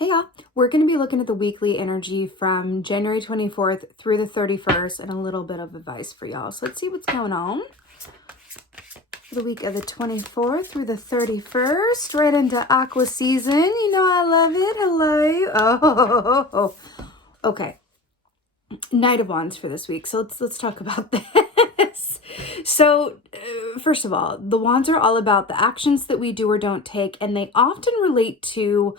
Hey y'all, we're going to be looking at the weekly energy from January 24th through the 31st and a little bit of advice for y'all. So let's see what's going on for the week of the 24th through the 31st, right into aqua season. You know I love it. Hello. Oh, okay. Knight of Wands for this week. So let's talk about this. So first of all, the wands are all about the actions that we do or don't take, and they often relate to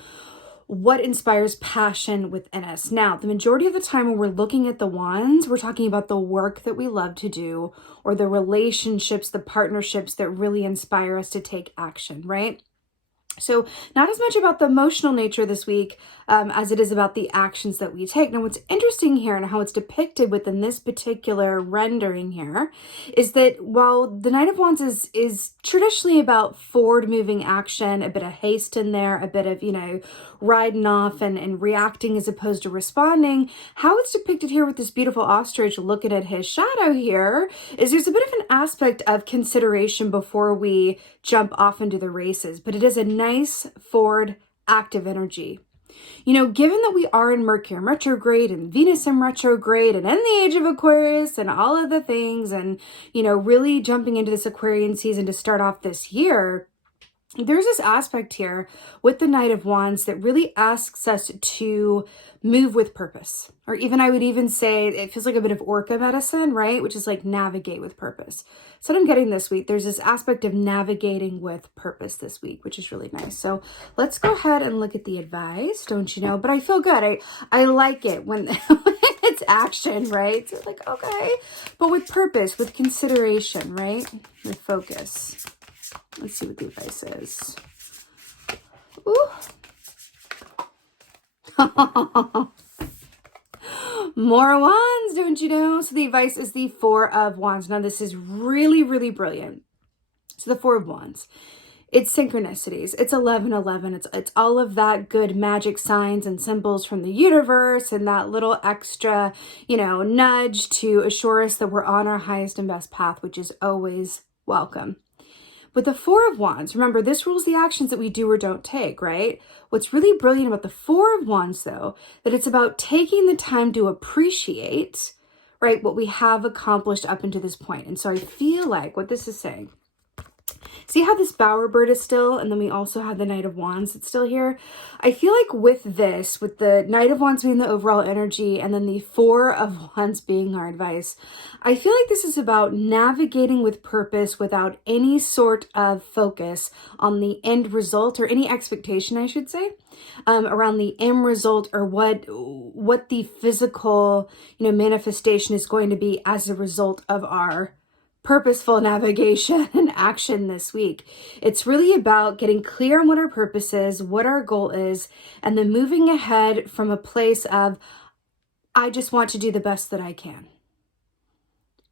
what inspires passion within us. Now, the majority of the time when we're looking at the wands, we're talking about the work that we love to do or the relationships, the partnerships that really inspire us to take action, right? So not as much about the emotional nature this week as it is about the actions that we take. Now, what's interesting here and how it's depicted within this particular rendering here is that while the Knight of Wands is traditionally about forward moving action, a bit of haste in there, a bit of, riding off and reacting as opposed to responding, how it's depicted here with this beautiful ostrich looking at his shadow here is there's a bit of an aspect of consideration before we jump off into the races, but it is a nice forward active energy. Given that we are in Mercury in retrograde and Venus in retrograde and in the age of Aquarius and all of the things and, really jumping into this Aquarian season to start off this year, there's this aspect here with the Knight of Wands that really asks us to move with purpose. Or even, I would even say, it feels like a bit of orca medicine, right? Which is like navigate with purpose. So what I'm getting this week, there's this aspect of navigating with purpose this week, which is really nice. So let's go ahead and look at the advice, don't you know? But I feel good. I like it when it's action, right? So it's like, okay. But with purpose, with consideration, right? With focus. Let's see what the advice is. Ooh. More wands, don't you know? So the advice is the Four of Wands. Now this is really, really brilliant. So the Four of Wands. It's synchronicities. It's 11:11. It's all of that good magic signs and symbols from the universe and that little extra, nudge to assure us that we're on our highest and best path, which is always welcome. With the Four of Wands, remember, this rules the actions that we do or don't take, right? What's really brilliant about the Four of Wands, though, that it's about taking the time to appreciate, right, what we have accomplished up until this point. And so I feel like what this is saying, see how this bowerbird is still, and then we also have the Knight of Wands that's still here? I feel like with this, with the Knight of Wands being the overall energy, and then the Four of Wands being our advice, I feel like this is about navigating with purpose without any sort of focus on the end result, or any expectation, I should say, around the end result, or what the physical, manifestation is going to be as a result of our purposeful navigation and action this week. It's really about getting clear on what our purpose is, what our goal is, and then moving ahead from a place of, I just want to do the best that I can.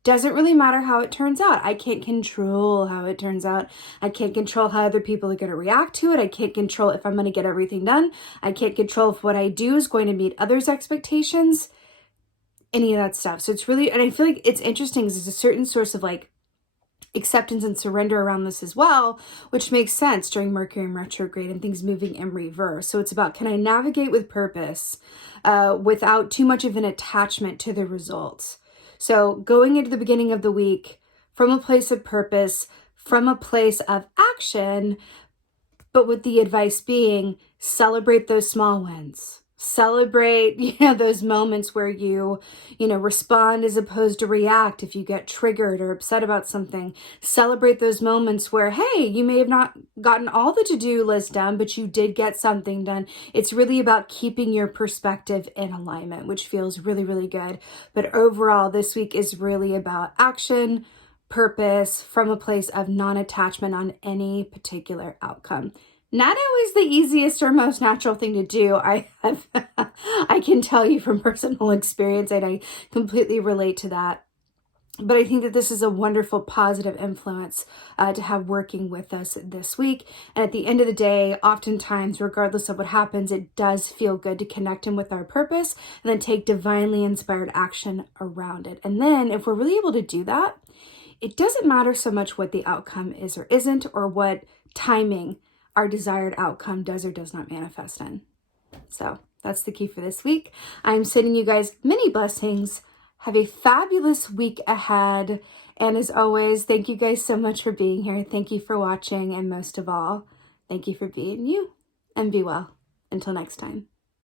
Doesn't really matter how it turns out. I can't control how it turns out. I can't control how other people are going to react to it. I can't control if I'm going to get everything done. I can't control if what I do is going to meet others' expectations. Any of that stuff. So it's really, and I feel like it's interesting because there's a certain source of like acceptance and surrender around this as well, which makes sense during Mercury in retrograde and things moving in reverse. So it's about, can I navigate with purpose without too much of an attachment to the results? So going into the beginning of the week from a place of purpose, from a place of action, but with the advice being, celebrate those small wins. Celebrate, those moments where you, respond as opposed to react if you get triggered or upset about something. Celebrate those moments where, hey, you may have not gotten all the to-do list done, but you did get something done. It's really about keeping your perspective in alignment, which feels really, really good. But overall, this week is really about action, purpose, from a place of non-attachment on any particular outcome. Not always the easiest or most natural thing to do. I can tell you from personal experience, and I completely relate to that. But I think that this is a wonderful positive influence to have working with us this week. And at the end of the day, oftentimes, regardless of what happens, it does feel good to connect in with our purpose and then take divinely inspired action around it. And then if we're really able to do that, it doesn't matter so much what the outcome is or isn't, or what timing our desired outcome does or does not manifest in. So that's the key for this week. I'm sending you guys many blessings. Have a fabulous week ahead. And as always, thank you guys so much for being here. Thank you for watching. And most of all, thank you for being you. And be well. Until next time.